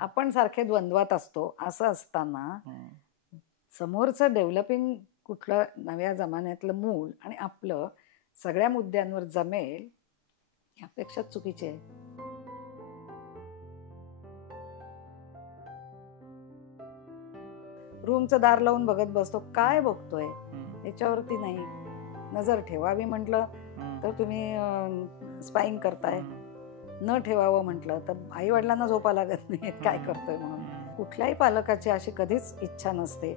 आपण सारखे द्वंद्वात असतो. असं असताना समोरचं डेव्हलपिंग कुठलं नव्या जमान्यातलं मूल आणि आपलं सगळ्या मुद्द्यांवर जमेल यापेक्षा चुकीचे आहे. रूमचं दार लावून बघत बसतो, काय बघतोय याच्यावरती नाही नजर ठेवावी म्हटलं तर तुम्ही स्पाईंग करताय, न ठेवावं म्हटलं तर आई वडिलांना झोपा लागत नाही काय करतोय म्हणून. कुठल्याही पालकाची अशी कधीच इच्छा नसते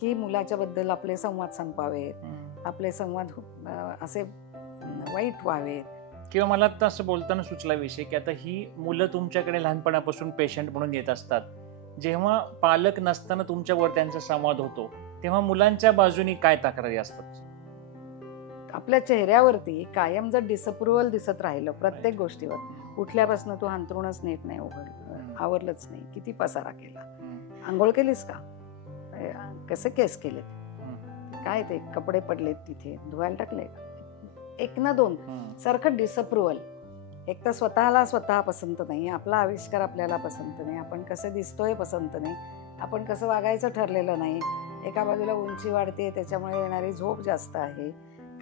की मुलाच्या बद्दल आपले संवाद संपावेत, आपले संवाद असे वाईट व्हावेत. किंवा मला आता असं बोलताना सुचला विषय की आता ही मुलं तुमच्याकडे लहानपणापासून पेशंट म्हणून येत असतात. जेव्हा पालक नसताना तुमच्यावर त्यांचा संवाद होतो तेव्हा मुलांच्या बाजूनी काय तक्रारी असतात? आपल्या चेहऱ्यावरती कायम जर डिसअप्रुव्हल दिसत राहिलं प्रत्येक गोष्टीवर, उठल्यापासून तू अंथरुणच नीट नाही आवरलंच नाही, किती पसारा केला, आंघोळ केलीस का, कसे केस केले, काय ते कपडे पडलेत तिथे धुवायला टाकले, एक ना दोन सारखं डिसअप्रुव्हल. एक तर स्वतःला स्वतः पसंत नाही, आपला आविष्कार आपल्याला पसंत नाही, आपण कसं दिसतोय पसंत नाही, आपण कसं वागायचं ठरलेलं नाही. एका बाजूला उंची वाढते त्याच्यामुळे येणारी झोप जास्त आहे,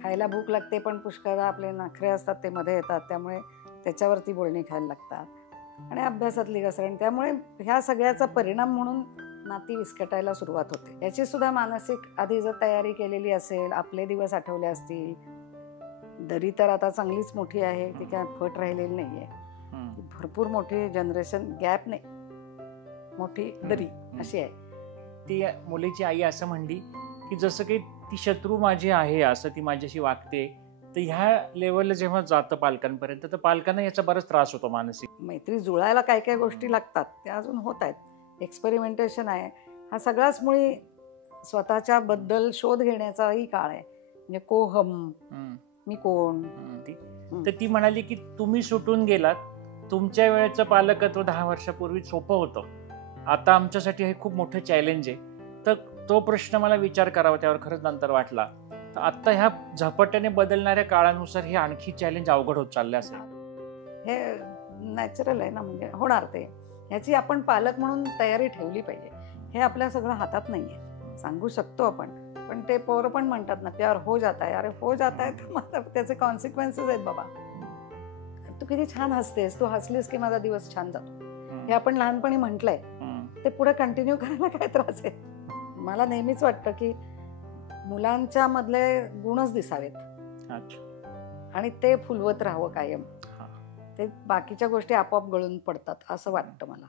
खायला भूक लागते पण पुष्कळ आपले नखरे असतात ते मध्ये येतात त्यामुळे त्याच्यावरती बोलणी खायला लागतात, आणि अभ्यासातली घसरण. त्यामुळे ह्या सगळ्याचा परिणाम म्हणून नाती विस्कटायला सुरुवात होते. याची सुद्धा मानसिक आधी जर तयारी केलेली असेल, आपले दिवस आठवले असतील, दरी तर आता चांगलीच मोठी आहे, ती काय फट राहिलेली नाहीये, भरपूर मोठी जनरेशन गॅप नाही, मोठी दरी अशी आहे. ती मुलीची आई असं म्हणली की जसं काही ती शत्रू माझी आहे असं ती माझ्याशी वागते. तर ह्या लेवलला जेव्हा जातं पालकांपर्यंत तर पालकांना याचा बराच त्रास होतो मानसिक. मैत्री जुळायला काय काय गोष्टी लागतात त्या अजून होत आहेत, एक्सपेरिमेंटेशन आहे. हा सगळाच मुळी स्वतःच्या बद्दल शोध घेण्याचाही काळ आहे. म्हणजे कोहम, मी कोण. तर ती म्हणाली की तुम्ही सुटून गेलात, तुमच्या वेळेचं पालकत्व 10 वर्षापूर्वी सोपं होतं, आता आमच्यासाठी हे खूप मोठं चॅलेंज आहे. तर तो प्रश्न मला विचार करावा त्यावर खरंच नंतर वाटला. तर आता ह्या झपाट्याने बदलणाऱ्या काळानुसार हे आणखी चॅलेंज अवघड होत चालले असेल. हे नॅचरल आहे ना, म्हणजे होणार ते. ह्याची आपण पालक म्हणून तयारी ठेवली पाहिजे. हे आपल्या सगळं हातात नाहीये, सांगू शकतो आपण, पण ते पोरं पण म्हणतात ना प्यार हो जाता है. अरे हो जाता है तर मला त्याचे कॉन्सिक्वेन्सेस आहेत बाबा. तू किती छान हसतेस, तू हसलीस की माझा दिवस छान जातो, हे आपण लहानपणी म्हटलंय, ते पुढे कंटिन्यू करायला काय त्रास आहे. मला नेहमीच वाटतं की मुलांच्या मधले गुणच दिसावेत आणि ते फुलवत राहावं कायम, ते बाकीच्या गोष्टी आपोआप गळून पडतात असं वाटतं मला.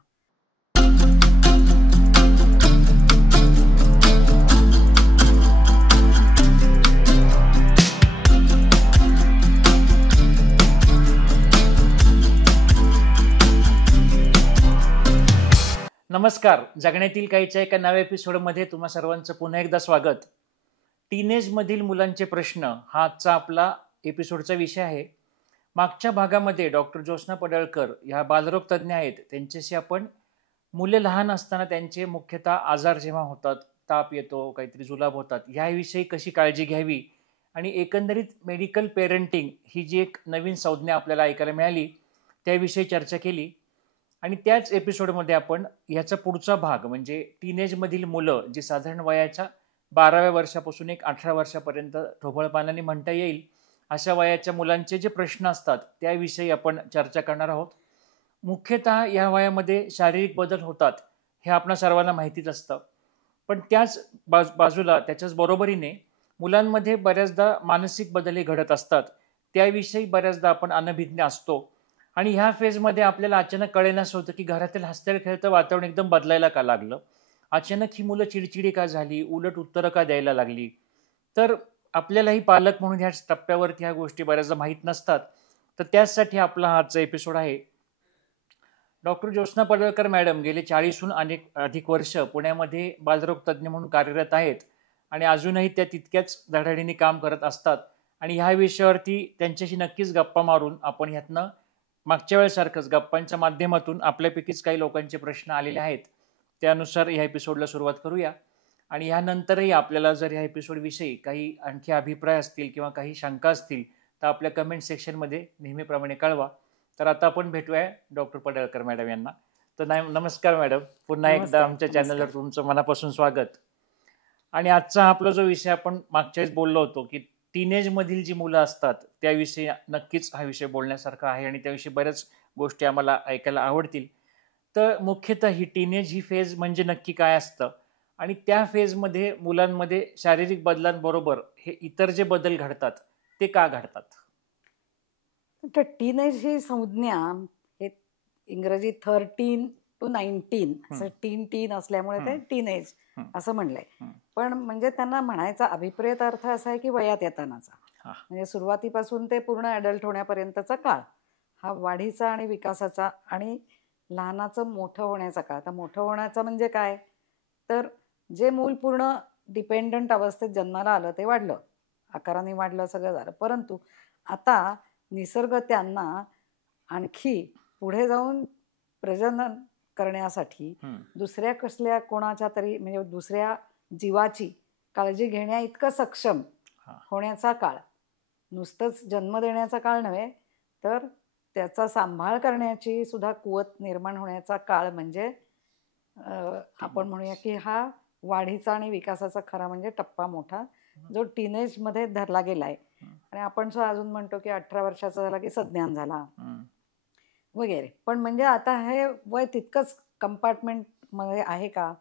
नमस्कार, जगण्यातील काहीच्या एका नव्या एपिसोडमध्ये तुम्हा सर्वांचं पुन्हा एकदा स्वागत. टीनेजमधील मुलांचे प्रश्न हा आजचा आपला एपिसोडचा विषय आहे. मागच्या भागामध्ये डॉक्टर ज्योत्स्ना पडळकर ह्या बालरोग तज्ज्ञ आहेत, त्यांच्याशी आपण मुले लहान असताना त्यांचे मुख्यतः आजार जेव्हा होतात, ताप येतो, काहीतरी जुलाब होतात, ह्याविषयी कशी काळजी घ्यावी आणि एकंदरीत मेडिकल पेरेंटिंग ही जी एक नवीन संज्ञा आपल्याला ऐकायला मिळाली त्याविषयी चर्चा केली. आणि त्याच एपिसोडमध्ये आपण ह्याचा पुढचा भाग म्हणजे टीनेजमधील मुलं जी साधारण वयाच्या 12व्या वर्षापासून 18 वर्षापर्यंत ढोबळमानाने म्हणता येईल अशा वयाच्या मुलांचे जे प्रश्न असतात त्याविषयी आपण चर्चा करणार आहोत. मुख्यतः या वयामध्ये शारीरिक बदल होतात हे आपणा सर्वांना माहितीच असतं, पण त्याच बाजूला त्याच्याच बरोबरीने मुलांमध्ये बऱ्याचदा मानसिक बदलही घडत असतात, त्याविषयी बऱ्याचदा आपण अनभिज्ञ असतो. आणि ह्या फेजमध्ये आपल्याला अचानक कळेनासं होतं की घरातील हसतं खेळतं वातावरण एकदम बदलायला का लागलं, अचानक ही मुलं चिडचिडी का झाली, उलट उत्तरं का द्यायला लागली. तर आपल्यालाही पालक म्हणून ह्या टप्प्यावरती ह्या गोष्टी बऱ्याचदा माहीत नसतात. तर त्याचसाठी आपला आजचा एपिसोड आहे. डॉक्टर ज्योत्स्ना पडळकर मॅडम गेले 40हून अधिक वर्ष पुण्यामध्ये बालरोग तज्ज्ञ म्हणून कार्यरत आहेत आणि अजूनही त्या तितक्याच धडाडीने काम करत असतात. आणि ह्या विषयावरती त्यांच्याशी नक्कीच गप्पा मारून आपण ह्यातनं मागच्या वेळेसारखंच गप्पांच्या माध्यमातून आपल्यापैकीच काही लोकांचे प्रश्न आलेले आहेत त्यानुसार ह्या एपिसोडला सुरुवात करूया. आणि ह्यानंतरही आपल्याला जर ह्या एपिसोडविषयी काही आणखी अभिप्राय असतील किंवा काही शंका असतील तर आपल्या कमेंट सेक्शनमध्ये नेहमीप्रमाणे कळवा. तर आता आपण भेटूया डॉक्टर पडळकर मॅडम यांना. तर नमस्कार मॅडम, पुन्हा एकदा नमस्कार, आमच्या नमस्कार. चॅनलवर तुमचं मनापासून स्वागत. आणि आजचा आपला जो विषय आपण मागच्या वेळेस बोललो होतो की टीनेज मधील जी मुलं असतात त्याविषयी नक्कीच हा विषय बोलण्यासारखा आहे आणि त्याविषयी बऱ्याच गोष्टी आम्हाला ऐकायला आवडतील. तर मुख्यतः ही टीनेज ही फेज म्हणजे नक्की काय असतं आणि त्या फेजमध्ये मुलांमध्ये शारीरिक बदलांबरोबर हे इतर जे बदल घडतात ते का घडतात? तर टीनेज ही संज्ञा हे इंग्रजी 13 to 19 असं टीन टीन असल्यामुळे ते टीनेज असं म्हणलंय. पण म्हणजे त्यांना म्हणायचा अभिप्रेत अर्थ असा आहे की वयात येतानाचा, म्हणजे सुरुवातीपासून ते पूर्ण ॲडल्ट होण्यापर्यंतचा काळ हा वाढीचा आणि विकासाचा आणि लहानाचं मोठं होण्याचा काळ. तर मोठं होण्याचा म्हणजे काय, तर जे मूल पूर्ण डिपेंडंट अवस्थेत जन्माला आलं ते वाढलं, आकाराने वाढलं, सगळं झालं. परंतु आता निसर्ग त्यांना आणखी पुढे जाऊन प्रजनन करण्यासाठी दुसऱ्या कसल्या कोणाच्या तरी म्हणजे दुसऱ्या जीवाची काळजी घेण्या इतकं सक्षम होण्याचा काळ, नुसतंच जन्म देण्याचा काळ नव्हे तर त्याचा सांभाळ करण्याची सुद्धा कुवत निर्माण होण्याचा काळ म्हणजे आपण म्हणूया की हा वाढीचा आणि विकासाचा खरा म्हणजे टप्पा मोठा जो टीनेजमध्ये धरला गेलाय. आणि आपण अजून म्हणतो की 18 वर्षाचा झाला की सज्ञान झाला वगैरे. पण म्हणजे आता हे वय तितकंच कंपार्टमेंटमध्ये आहे का,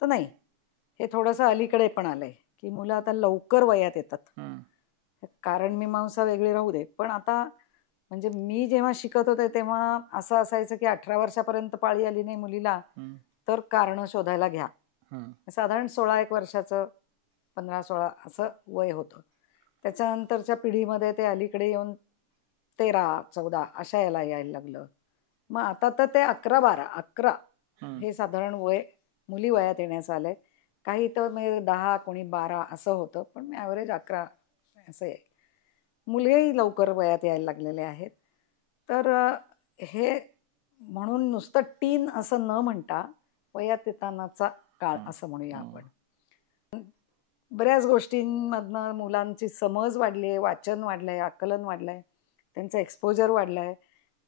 तर नाही. हे थोडंसं अलीकडे पण आलंय की मुलं आता लवकर वयात येतात. कारण मीमांसा वेगळी राहू दे, पण आता म्हणजे मी जेव्हा शिकत होते तेव्हा असं असायचं की 18 वर्षापर्यंत पाळी आली नाही मुलीला तर कारण शोधायला घ्या. साधारण 16-1 वर्षाचं 15-16 असं वय होतं. त्याच्यानंतरच्या पिढीमध्ये ते अलीकडे येऊन 13-14 अशा यायला लागलं. मग आता तर ते 11 हे साधारण वय मुली वयात येण्याचं आलंय. काही तर म्हणजे 10, कोणी 12 असं होतं, पण ॲव्हरेज 11 असं आहे. मुलगेही लवकर वयात यायला लागलेले आहेत. तर हे म्हणून नुसतं टीन असं न म्हणता वयात येतानाचा काळ असं म्हणूया आपण. बऱ्याच गोष्टींमधनं मुलांची समज वाढली आहे, वाचन वाढलं आहे, आकलन वाढलं आहे, त्यांचं एक्सपोजर वाढलं आहे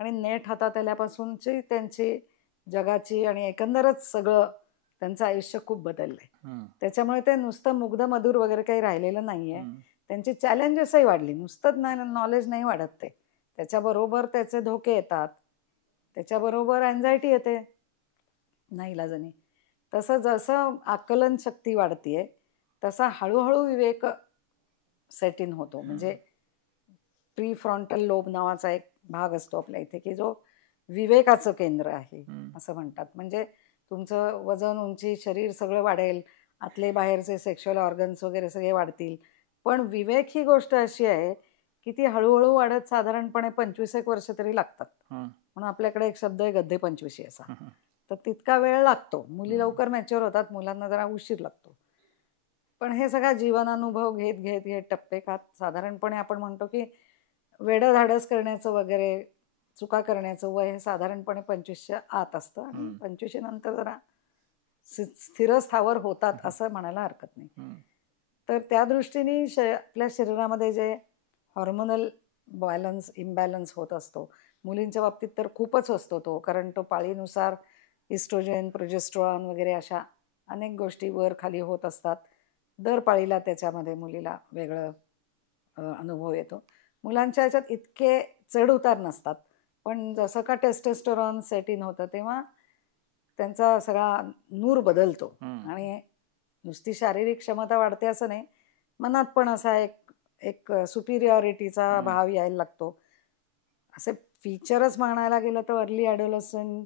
आणि नेट हातात आल्यापासूनची त्यांची जगाची आणि एकंदरच सगळं त्यांचं आयुष्य खूप बदललं आहे. त्याच्यामुळे ते नुसतं मुग्ध मधुर वगैरे काही राहिलेलं नाही आहे. त्यांची चॅलेंजेसही वाढली, नुसतं नॉलेज नाही वाढत ते, त्याच्याबरोबर त्याचे धोके येतात, त्याच्याबरोबर अँझायटी येते नाईलाजाने. तसं जसं आकलन शक्ती वाढतीये तसा हळूहळू विवेक सेट इन होतो. म्हणजे प्री फ्रंटल लोब नावाचा एक भाग असतो आपल्या इथे की जो विवेकाचं केंद्र आहे असं म्हणतात. म्हणजे तुमचं वजन, उंची, शरीर सगळं वाढेल, आतले बाहेरचे सेक्शुअल ऑर्गन्स वगैरे सगळे वाढतील, पण विवेक ही गोष्ट अशी आहे की ती हळूहळू वाढत साधारणपणे 25 वर्ष तरी लागतात. म्हणून आपल्याकडे एक शब्द आहे गद्धे 25 असा. तर तितका वेळ लागतो. मुली लवकर मॅच्युअर होतात, मुलांना जरा उशीर लागतो. पण हे सगळा जीवनानुभव घेत घेत घेत टप्पे खात साधारणपणे आपण म्हणतो की वेडं धाडस करण्याचं वगैरे चुका करण्याचं वय हे साधारणपणे 25च्या आत असतं आणि 25 नंतर जरा स्थिर स्थावर होतात असं म्हणायला हरकत नाही. तर त्या दृष्टीने आपल्या शरीरामध्ये जे हॉर्मोनल इम्बॅलन्स होत असतो मुलींच्या बाबतीत तर खूपच असतो तो, कारण तो पाळीनुसार इस्ट्रोजन, प्रोजेस्ट्रॉन वगैरे अशा अनेक गोष्टी वर खाली होत असतात. दर पाळीला त्याच्यामध्ये मुलीला वेगळं अनुभव येतो. मुलांच्या ह्याच्यात इतके चढ उतार नसतात, पण जसं का टेस्टोस्टेरॉन सेट इन होतं तेव्हा त्यांचा सगळा नूर बदलतो आणि नुसती शारीरिक क्षमता वाढते असं नाही, मनात पण असा एक सुपिरियॉरिटीचा भाव यायला लागतो. असे फीचरच म्हणायला गेलं तर अर्ली ॲडोलसंट,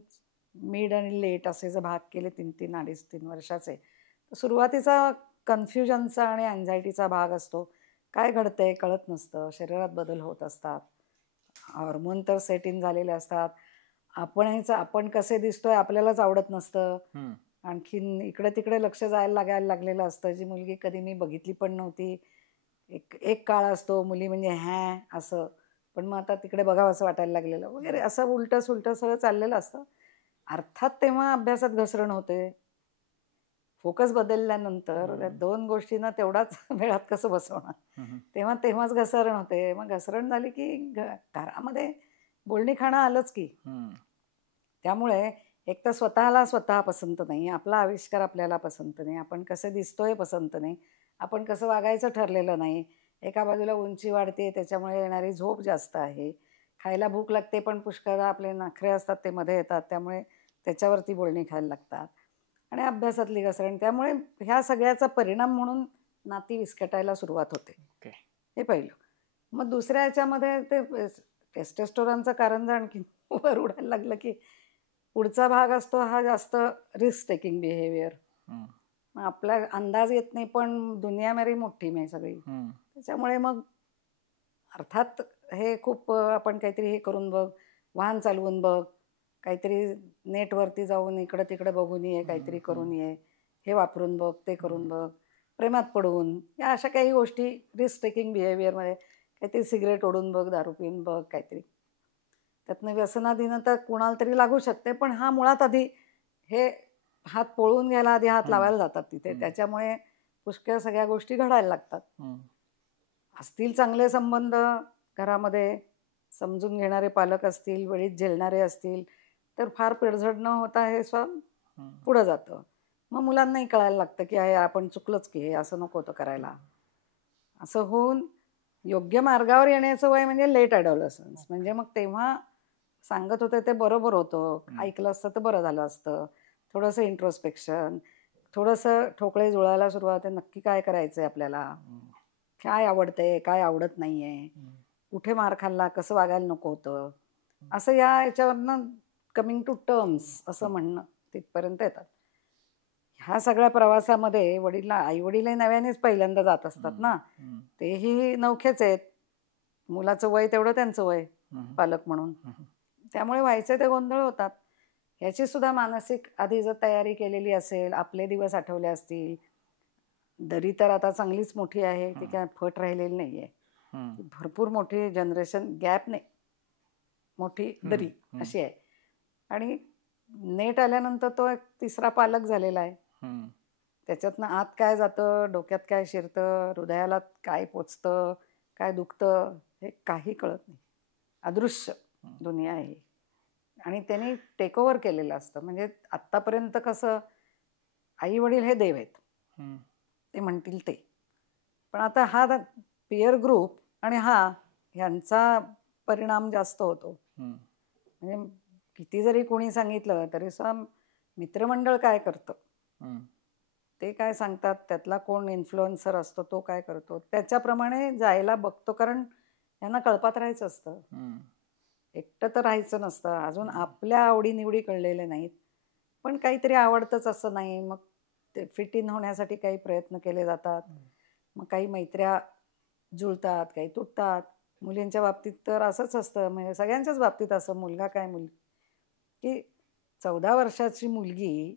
मिड आणि लेट असे जर भाग केले 3-3, 2.5-3 वर्षाचे, तर सुरुवातीचा कन्फ्युजनचा आणि अँझायटीचा भाग असतो. काय घडतंय कळत नसतं, शरीरात बदल होत असतात, हॉर्मोन तर सेट इन झालेले असतात, आपण कसे दिसतोय आपल्यालाच आवडत नसतं, आणखीन इकडे तिकडे लक्ष जायला लागायला लागलेलं असतं. जी मुलगी कधी मी बघितली पण नव्हती, एक काळ असतो मुली म्हणजे असं, पण मग आता तिकडे बघावं असं वाटायला लागलेलं वगैरे, असं उलटं सुलटं सगळं चाललेलं असतं. अर्थात तेव्हा अभ्यासात घसरण होते. फोकस बदलल्यानंतर त्या 2 गोष्टींना तेवढाच वेळात कसं बसवणार, तेव्हाच घसरण होते. मग घसरण झाली की घरामध्ये बोलणी खाणं आलंच की. त्यामुळे एक तर स्वतःला स्वतः पसंत नाही, आपला आविष्कार आपल्याला पसंत नाही, आपण कसं दिसतोय पसंत नाही, आपण कसं वागायचं ठरलेलं नाही. एका बाजूला उंची वाढते त्याच्यामुळे येणारी झोप जास्त आहे, खायला भूक लागते पण पुष्कळदा आपले नखरे असतात ते मध्ये येतात, त्यामुळे त्याच्यावरती बोलणी खायला लागतात आणि अभ्यासातली घसरण. त्यामुळे ह्या सगळ्याचा परिणाम म्हणून नाती विस्कटायला सुरुवात होते. ओके. हे पहिलं. मग दुसऱ्या ह्याच्यामध्ये ते टेस्टेस्टोरॉनचं कारण जर आणखी वर उडायला लागलं की पुढचा भाग असतो हा जास्त रिस्क टेकिंग बिहेवियर. आपला अंदाज येत नाही पण दुनिया मेरी मोठी मे सगळी. त्याच्यामुळे मग अर्थात हे खूप आपण काहीतरी हे करून बघ, वाहन चालवून बघ, काहीतरी नेटवरती जाऊन इकडं तिकडं बघून ये, काहीतरी करून ये, हे वापरून बघ, ते करून बघ, प्रेमात पडून, या अशा काही गोष्टी रिस्क टेकिंग बिहेवियरमध्ये. काहीतरी सिगरेट ओढून बघ, दारू पिऊन बघ, काहीतरी त्यातनं व्यसनाधीनं तर कुणाला तरी लागू शकते, पण हा मुळात आधी हे हात पळवून घ्यायला आधी हात लावायला जातात तिथे. त्याच्यामुळे पुष्कळ सगळ्या गोष्टी घडायला लागतात. असतील चांगले संबंध घरामध्ये, समजून घेणारे पालक असतील, वेळीत झेलणारे असतील, तर फार पिडझड न होता हे पुढं जातं. मग मुलांनाही कळायला लागतं की आहे आपण चुकलंच की हे असं नको होतं करायला. असं होऊन योग्य मार्गावर येण्याचं वय म्हणजे लेट ॲडॉलसन्स. म्हणजे मग तेव्हा सांगत होते ते बरोबर होतं, ऐकलं असतं तर बरं झालं असतं. थोडंसं इंट्रोस्पेक्शन, थोडंसं ठोकळे जुळायला सुरुवात आहे, नक्की काय करायचं आहे आपल्याला, काय आवडतंय काय आवडत नाही आहे, कुठे मार खाल्ला, कसं वागायला नको होतं, असं या याच्यावरनं कमिंग टू टर्म्स असं म्हणणं तिथपर्यंत येतात. ह्या सगळ्या प्रवासामध्ये आईवडीलही नव्यानेच पहिल्यांदा जात असतात ना, तेही नवखेच आहेत, मुलाचं वय तेवढं त्यांचं वय पालक म्हणून, त्यामुळे व्हायचे ते गोंधळ होतात. ह्याची सुद्धा मानसिक आधी जर तयारी केलेली असेल, आपले दिवस आठवले असतील, दरी तर आता चांगलीच मोठी आहे, ती काय फट राहिलेली नाहीये, भरपूर मोठी जनरेशन गॅप नाही, मोठी दरी अशी आहे. आणि नेट आल्यानंतर तो एक तिसरा पालक झालेला आहे. त्याच्यातनं आत काय जातं, डोक्यात काय शिरतं, हृदयाला काय पोचतं, काय दुखतं, हे काही कळत नाही. अदृश्य दुनिया आहे आणि त्यांनी टेक ओव्हर केलेलं असतं. म्हणजे आत्तापर्यंत कसं आई वडील हे देव आहेत, ते म्हणतील ते. पण आता हा पियर ग्रुप आणि ह्यांचा परिणाम जास्त होतो. म्हणजे किती जरी कोणी सांगितलं तरी मित्रमंडळ काय करतं, ते काय सांगतात, त्यातला कोण इन्फ्लुएन्सर असतो तो काय करतो, त्याच्याप्रमाणे जायला बघतो. कारण यांना कळपात राहायचं असतं, एकटं तर राहायचं नसतं. अजून आपल्या आवडीनिवडी कळलेल्या नाहीत, पण काहीतरी आवडतंच असं नाही. मग ते फिट इन होण्यासाठी काही प्रयत्न केले जातात. मग काही मैत्र्या जुळतात, काही तुटतात. मुलींच्या बाबतीत तर असंच असतं, म्हणजे सगळ्यांच्याच बाबतीत असं, मुलगा काय मुलगी, की 14 वर्षाची मुलगी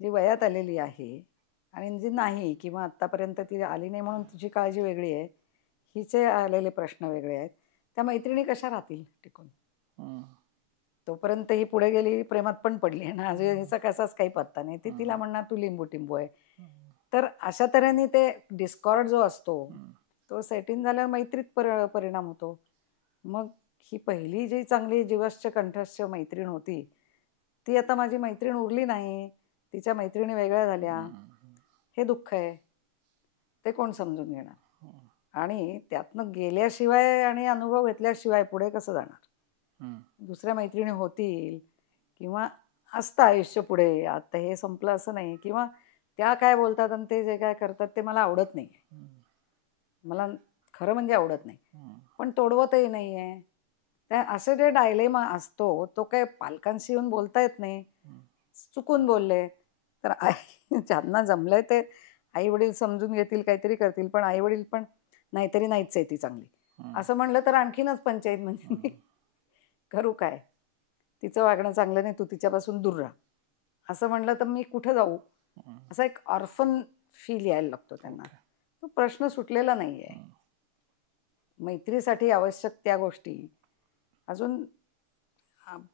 जी वयात आलेली आहे आणि जी नाही, किंवा आत्तापर्यंत ती आली नाही म्हणून तिची काळजी वेगळी आहे, हिचे आलेले प्रश्न वेगळे आहेत, त्या मैत्रिणी कशा राहतील टिकून. तोपर्यंत ही पुढे गेली, प्रेमात पण पडली ना, हिचा कसाच काही पत्ता नाही, ती तिला म्हणणार तू लिंबू टिंबू आहे. तर अशा तऱ्हेने ते डिस्कॉर्ड जो असतो तो सेट इन झाल्यावर मैत्रीत परिणाम होतो. मग ही पहिली जी चांगली जीवश्च कंठस्थ मैत्रीण होती, ती आता माझी मैत्रीण उरली नाही, तिच्या मैत्रिणी वेगळ्या झाल्या, हे दुःख आहे. ते कोण समजून घेणार. आणि त्यातनं गेल्याशिवाय आणि अनुभव घेतल्याशिवाय पुढे कसं जाणार. दुसऱ्या मैत्रिणी होतील किंवा असतं आयुष्य पुढे, आता हे संपलं असं नाही, किंवा त्या काय बोलतात आणि ते जे काय करतात ते मला आवडत नाही, मला खरं म्हणजे आवडत नाही, पण तोडवतही नाही आहे. त्या असं जे डायलेमा असतो तो काय पालकांशी येऊन बोलता येत नाही. चुकून बोलले तर ज्यांना जमलंय ते आई वडील समजून घेतील, काहीतरी करतील, पण आई वडील पण नाहीतरी नाहीच आहे ती चांगली असं म्हणलं तर आणखीनच पंचायत. म्हणजे मी करू काय, तिचं वागणं चांगलं नाही, तू तिच्यापासून दूर राहा असं म्हणलं तर मी कुठे जाऊ, असा एक ऑर्फन फील यायला लागतो त्यांना. तो प्रश्न सुटलेला नाही आहे. मैत्रीसाठी आवश्यक त्या गोष्टी अजून,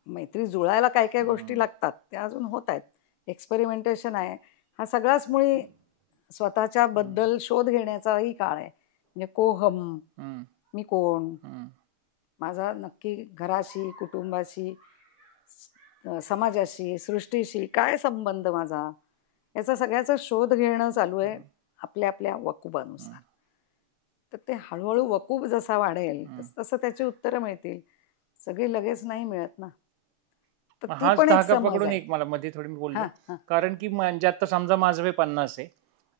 मैत्री जुळायला काय काय गोष्टी लागतात त्या अजून होत आहेत. एक्सपेरिमेंटेशन आहे. हा सगळाच मुळी स्वतःच्या बद्दल शोध घेण्याचाही काळ आहे. म्हणजे कोहम, मी कोण, माझा नक्की घराशी कुटुंबाशी समाजाशी, सृष्टीशी काय संबंध माझा, याचा सगळ्याचा शोध घेणं चालू आहे आपल्या आपल्या वकुबानुसार. तर ते हळूहळू वकूब जसा वाढेल तसं त्याची उत्तरं मिळतील. सगळी लगेच नाही मिळत ना. तर ती हाच पण एक धागा समज पकडून आहे. एक मला मध्ये थोडी मी बोललो, हा, हा. कारण की म्हणजे आता समजा माझं वय 50 आहे,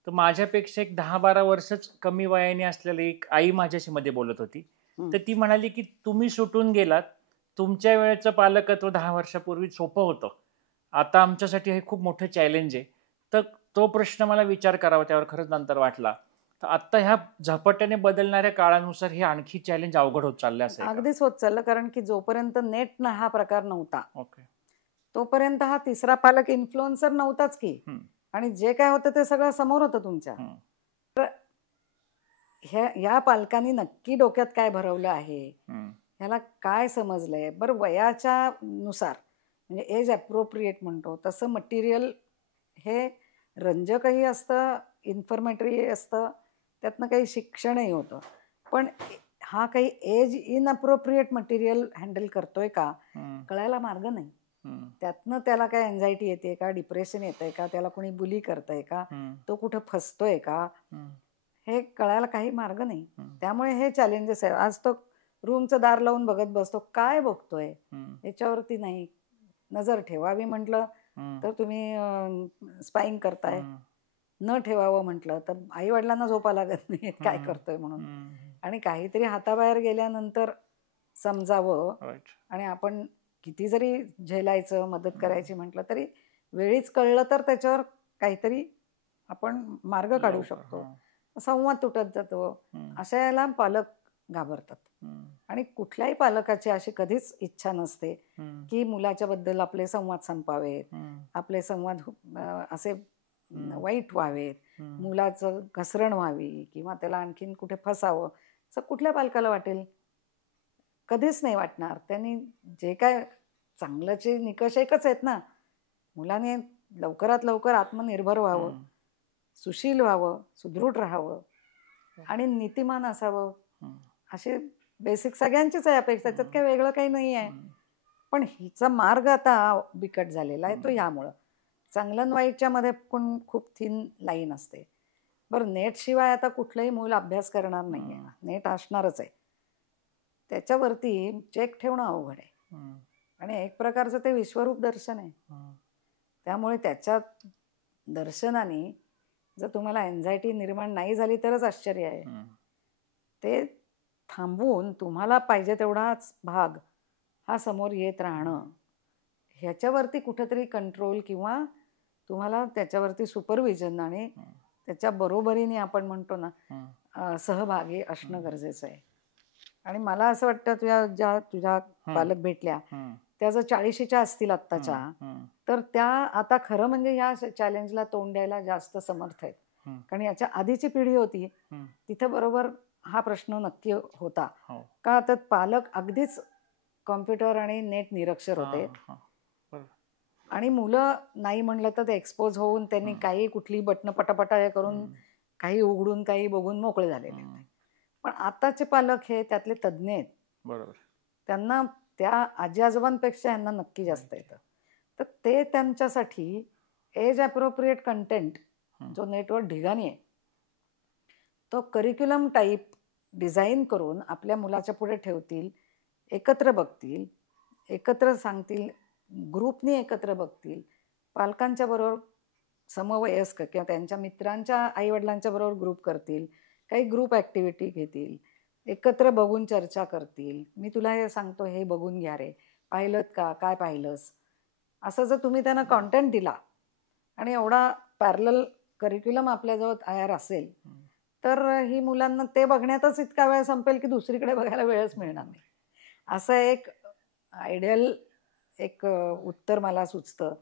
तर माझ्यापेक्षा एक 10-12 वर्षच कमी वयाने असलेली एक आई माझ्याशी मध्ये बोलत होती. हम्म. तर ती म्हणाली की तुम्ही सुटून गेलात, तुमच्या वेळेचं पालकत्व 10 वर्षापूर्वी सोपं होतं, आता आमच्यासाठी हे खूप मोठं चॅलेंज आहे. तर तो प्रश्न मला विचार करावा त्यावर खरंच नंतर वाटला. तर आता ह्या झपाट्याने बदलणाऱ्या काळानुसार हे आणखी चॅलेंज अवघड होत चाललं असं आहे का? अगदीच होत चाललं, कारण की जोपर्यंत नेट ना हा प्रकार नव्हता ओके. तोपर्यंत हा तिसरा पालक इन्फ्लुएन्सर नव्हताच की. आणि जे काय होतं ते सगळं समोर होतं तुमच्या. तर ह्या पालकांनी नक्की डोक्यात काय भरवलं आहे, ह्याला काय समजलंय बरं. वयाच्या नुसार म्हणजे एज अप्रोप्रिएट म्हणतो तसं मटेरियल हे रंजकही असतं, इन्फॉर्मेटरी असतं, त्यातनं काही शिक्षणही होतं. पण हा काही एज इनअप्रोप्रिएट मटेरियल हँडल करतोय का कळायला मार्ग नाही. त्यातनं त्याला काय एन्झायटी येते का, डिप्रेशन येतंय का, त्याला कोणी बुली करतंय का, तो कुठं फसतोय का, हे कळायला काही मार्ग नाही. त्यामुळे हे चॅलेंजेस आहे. आज तो रूमचं दार लावून बघत बसतो, काय बघतोय याच्यावरती नाही नजर ठेवावी म्हटलं तर तुम्ही स्पाईंग करताय, न ठेवावं म्हटलं तर आई वडिलांना झोपा लागत नाही काय करतोय म्हणून. आणि काहीतरी हाताबाहेर गेल्यानंतर समजावं. आणि आपण किती जरी झेलायचं, मदत करायची म्हटलं तरी वेळीच कळलं तर त्याच्यावर काहीतरी आपण मार्ग काढू शकतो. संवाद तुटत जातो. अशा याला पालक घाबरतात. आणि कुठल्याही पालकाची अशी कधीच इच्छा नसते की मुलाच्या बद्दल आपले संवाद संपावेत, आपले संवाद असे वाईट व्हावेत, मुलाचं घसरण व्हावी किंवा त्याला आणखीन कुठे फसावं असं कुठल्या पालकाला वाटेल? कधीच नाही वाटणार. त्यांनी जे काय चांगल्याचे निकष एकच आहेत ना, मुलाने लवकरात लवकर आत्मनिर्भर व्हावं, सुशील व्हावं, सुदृढ राहावं आणि नीतिमान असावं. असे बेसिक सगळ्यांचीच आहे अपेक्षा, त्याच्यात काही वेगळं काही नाही आहे. पण हिचा मार्ग आता बिकट झालेला आहे तो ह्यामुळं. चांगलं आणि वाईटच्या मध्ये पण खूप थिन लाईन असते. बरं, नेट शिवाय आता कुठलंही मूल अभ्यास करणार नाही आहे, नेट असणारच आहे. त्याच्यावरती चेक ठेवणं अवघड आहे. आणि एक प्रकारचं ते विश्वरूप दर्शन आहे. त्यामुळे त्याच्या दर्शनाने जर तुम्हाला एन्झायटी निर्माण नाही झाली तरच आश्चर्य आहे. ते थांबवून तुम्हाला पाहिजे तेवढाच भाग हा समोर येत राहणं, ह्याच्यावरती कुठेतरी कंट्रोल किंवा तुम्हाला त्याच्यावरती सुपरविजन आणि त्याच्या बरोबरीने आपण म्हणतो ना सहभागी असणं गरजेचं आहे. आणि मला असं वाटतं तुझ्या पालक भेटल्या त्या जर 40च्या असतील आत्ताच्या, तर त्या आता खरं म्हणजे ह्या चॅलेंजला तोंड द्यायला जास्त समर्थ आहेत. कारण याच्या आधीची पिढी होती तिथं बरोबर हा प्रश्न नक्की होता. का तर पालक अगदीच कॉम्प्युटर आणि नेट निरक्षर होते. आणि मुलं नाही म्हणलं तर ते एक्सपोज होऊन त्यांनी काही कुठली बटणं पटापटा हे करून काही उघडून काही बघून मोकळे झालेले होते. पण आताचे पालक हे त्यातले तज्ज्ञ आहेत. बरोबर. त्यांना त्या आजी आजोबांपेक्षा यांना नक्की जास्त येतं. तर ते त्यांच्यासाठी एज अप्रोप्रिएट कंटेंट जो नेटवर ढिगाणी आहे तो करिक्युलम टाईप डिझाईन करून आपल्या मुलाच्या पुढे ठेवतील, एकत्र बघतील, एकत्र सांगतील, ग्रुपने एकत्र बघतील, पालकांच्या बरोबर समवयस्क किंवा त्यांच्या मित्रांच्या आईवडिलांच्या बरोबर ग्रुप करतील, काही ग्रुप ॲक्टिव्हिटी घेतील, एकत्र बघून चर्चा करतील. मी तुला हे सांगतो, हे बघून घ्या रे, पाहिलं का, काय पाहिलंस, असं जर तुम्ही त्यांना कॉन्टेंट दिला आणि एवढा पॅरलल करिक्युलम आपल्याजवळ तयार असेल तर ही मुलांना ते बघण्यातच इतका वेळ संपेल की दुसरीकडे बघायला वेळच मिळणार नाही. असं एक आयडियल एक उत्तर मला सुचतं.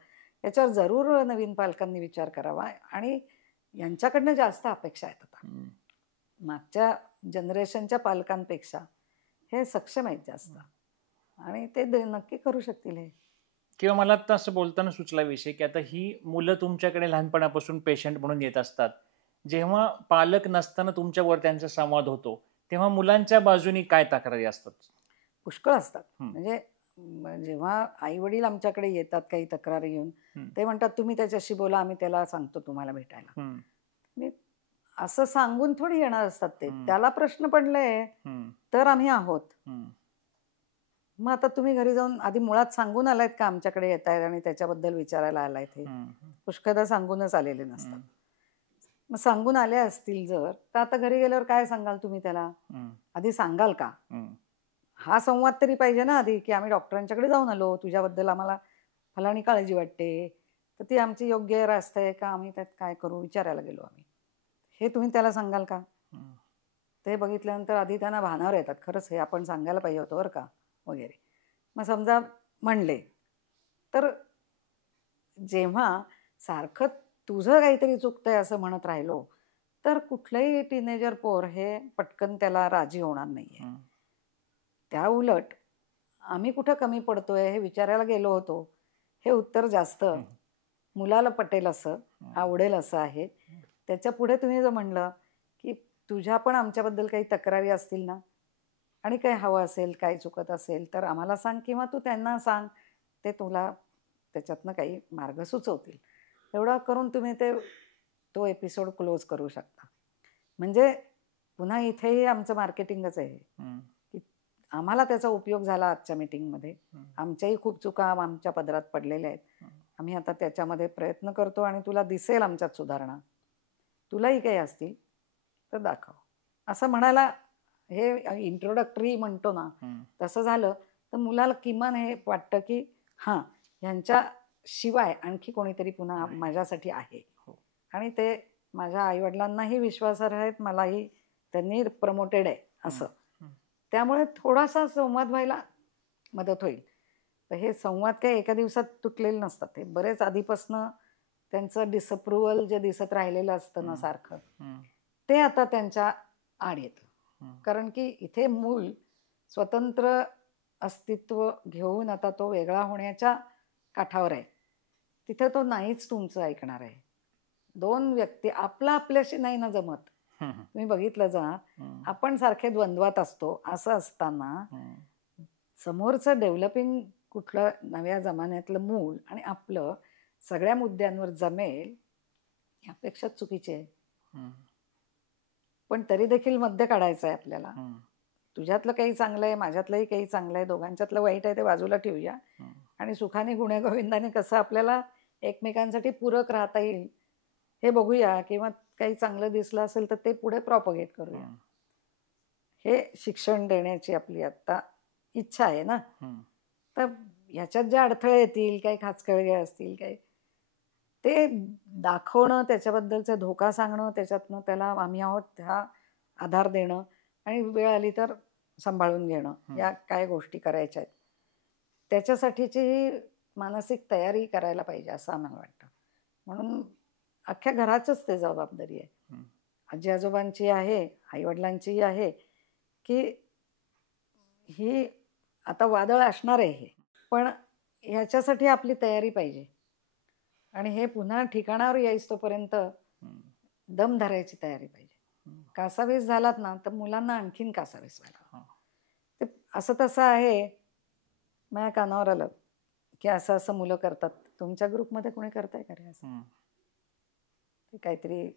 याच्यावर जरूर नवीन पालकांनी विचार करावा. आणि यांच्याकडनं जास्त अपेक्षा आहेत आता. मागच्या जनरेशनच्या पालकांपेक्षा हे सक्षम आहेत जास्त आणि ते नक्की करू शकतील हे. किंवा मला आता असं बोलताना सुचला विषय की आता ही मुलं तुमच्याकडे लहानपणापासून पेशंट म्हणून येत असतात. जेव्हा पालक नसताना तुमच्यावर त्यांचा संवाद होतो तेव्हा मुलांच्या बाजूनी काय तक्रारी असतात? पुष्कळ असतात. म्हणजे जेव्हा आई वडील आमच्याकडे येतात काही तक्रारी घेऊन, हम्म. ते म्हणतात तुम्ही त्याच्याशी बोला, आम्ही त्याला सांगतो तुम्हाला भेटायला. हम्म. मी असं सांगून थोडी येणार असतात ते. हम्म. त्याला प्रश्न पडले हम्म. तर आम्ही आहोत. हम्म. मग आता तुम्ही घरी जाऊन आधी मुळात सांगून आलायत का आमच्याकडे येत आहेत आणि त्याच्याबद्दल विचारायला आलायत? हे हम्म. पुष्कळदा सांगूनच आलेले नसतात. हम्म. मग सांगून आले असतील जर, तर आता घरी गेल्यावर काय सांगाल तुम्ही त्याला? हम्म. आधी सांगाल का? हम्म. हा संवाद तरी पाहिजे ना आधी, की आम्ही डॉक्टरांच्याकडे जाऊन आलो, तुझ्याबद्दल आम्हाला फलाणी काळजी वाटते, तर ती आमची योग्य रास्त आहे का, आम्ही त्यात काय करू विचारायला गेलो आम्ही, हे तुम्ही त्याला सांगाल का? हम्म. ते बघितल्यानंतर आधी त्यांना भानावर येतात, खरंच हे आपण सांगायला पाहिजे होतं बरं का वगैरे. मग समजा म्हणले, तर जेव्हा सारखं तुझं काहीतरी चुकतंय असं म्हणत राहिलो, तर कुठलंही टीनेजर पोर हे पटकन त्याला राजी होणार नाहीये. हम्म. त्या उलट आम्ही कुठं कमी पडतोय हे विचारायला गेलो होतो, हे उत्तर जास्त मुलाला पटेल असं, आवडेल असं आहे. त्याच्या पुढे तुम्ही जर म्हणलं की तुझ्या पण आमच्याबद्दल काही तक्रारी असतील ना, आणि काही हवं असेल, काय चुकत असेल तर आम्हाला सांग, किंवा तू त्यांना सांग, ते तुला त्याच्यातनं काही मार्ग सुचवतील. एवढा करून तुम्ही तो एपिसोड क्लोज करू शकता. म्हणजे पुन्हा इथेही आमचं मार्केटिंगच आहे हम्म. की आम्हाला त्याचा उपयोग झाला आजच्या मीटिंगमध्ये. आमच्याही खूप चुका आमच्या पदरात पडलेल्या आहेत. आम्ही आता त्याच्यामध्ये प्रयत्न करतो आणि तुला दिसेल आमच्यात सुधारणा. तुलाही काही असतील तर दाखव, असं म्हणायला हे इंट्रोडक्टरी म्हणतो ना, तसं झालं तर मुलाला किमान हे वाटतं की हां, ह्यांच्या शिवाय आणखी कोणीतरी पुन्हा माझ्यासाठी आहे. आणि ते माझ्या आईवडिलांनाही विश्वासार्ह आहेत, मलाही त्यांनी प्रमोटेड आहे असं. त्यामुळे थोडासा संवाद व्हायला मदत होईल. तर हे संवाद काही एका दिवसात तुटलेले नसतात, ते बरेच आधीपासनं त्यांचं डिसअप्रुव्हल जे दिसत राहिलेलं असतं ना सारखं, ते आता त्यांच्या आड येतं. कारण की इथे मूल स्वतंत्र अस्तित्व घेऊन आता तो वेगळा होण्याच्या काठावर आहे. तिथे तो नाहीच तुमचं ऐकणार आहे. दोन व्यक्ती आपला आपल्याशी नाही ना जमत. तुम्ही बघितलं जा, आपण सारखे द्वंद्वात असतो. असं असताना समोरचं डेव्हलपिंग कुठलं नव्या जमान्यातलं मूल आणि आपलं सगळ्या मुद्द्यांवर जमेल यापेक्षा चुकीचे आहे. पण तरी देखील मध्य काढायचं आहे आपल्याला. तुझ्यातलं काही चांगलं आहे, माझ्यातलंही काही चांगलं आहे, दोघांच्यातलं वाईट आहे ते बाजूला ठेवूया आणि सुखाने गुण्यागोविंदाने कसं आपल्याला एकमेकांसाठी पूरक राहता येईल हे बघूया, किंवा काही चांगलं दिसलं असेल तर ते पुढे प्रॉपगेट करूया. हे शिक्षण देण्याची आपली आता इच्छा आहे ना. तर ह्याच्यात जे अडथळे येतील, काही खाचखळगे असतील, काही ते दाखवणं, त्याच्याबद्दलचा धोका सांगणं, त्याच्यातनं त्याला आम्ही आहोत हा आधार देणं आणि वेळ आली तर सांभाळून घेणं, या काय गोष्टी करायच्या आहेत त्याच्यासाठीची मानसिक तयारी करायला पाहिजे असं आम्हाला वाटतं. म्हणून अख्ख्या घराचंच ते जबाबदारी आहे, आजी आजोबांची आहे, आईवडिलांचीही आहे, की ही आता वादळ असणार आहे हे, पण ह्याच्यासाठी आपली तयारी पाहिजे. आणि हे पुन्हा ठिकाणावर यायच तोपर्यंत दम धरायची तयारी पाहिजे. कासावीस झालात ना तर मुलांना आणखीन कासावीस व्हायला. ते असं तसं आहे, माझ्या कानावर आलं की असं असं मुलं करतात. तुमच्या ग्रुपमध्ये कोणी करताय का रे असं? ते काहीतरी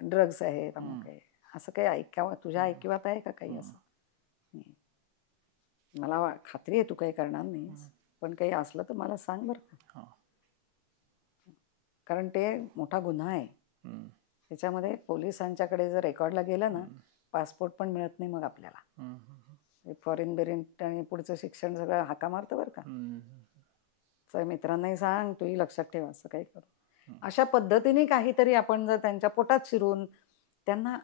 ड्रग्स आहे, अमुक आहे, असं काही ऐकावं तुझ्या ऐकिवात आहे का काही असं? मला खात्री आहे तू काही करणार नाहीस, पण काही असलं तर मला सांग बरं का. कारण ते मोठा गुन्हा आहे. त्याच्यामध्ये पोलिसांच्याकडे जर रेकॉर्डला गेलं ना, पासपोर्ट पण मिळत नाही मग आपल्याला. फॉरेन बिरेंट आणि पुढचं शिक्षण सगळं हाका मारतं बरं का. तर मित्रांनाही सांग, तूही लक्षात ठेव असं काही करू. अशा पद्धतीने काहीतरी आपण जर त्यांच्या पोटात शिरून त्यांना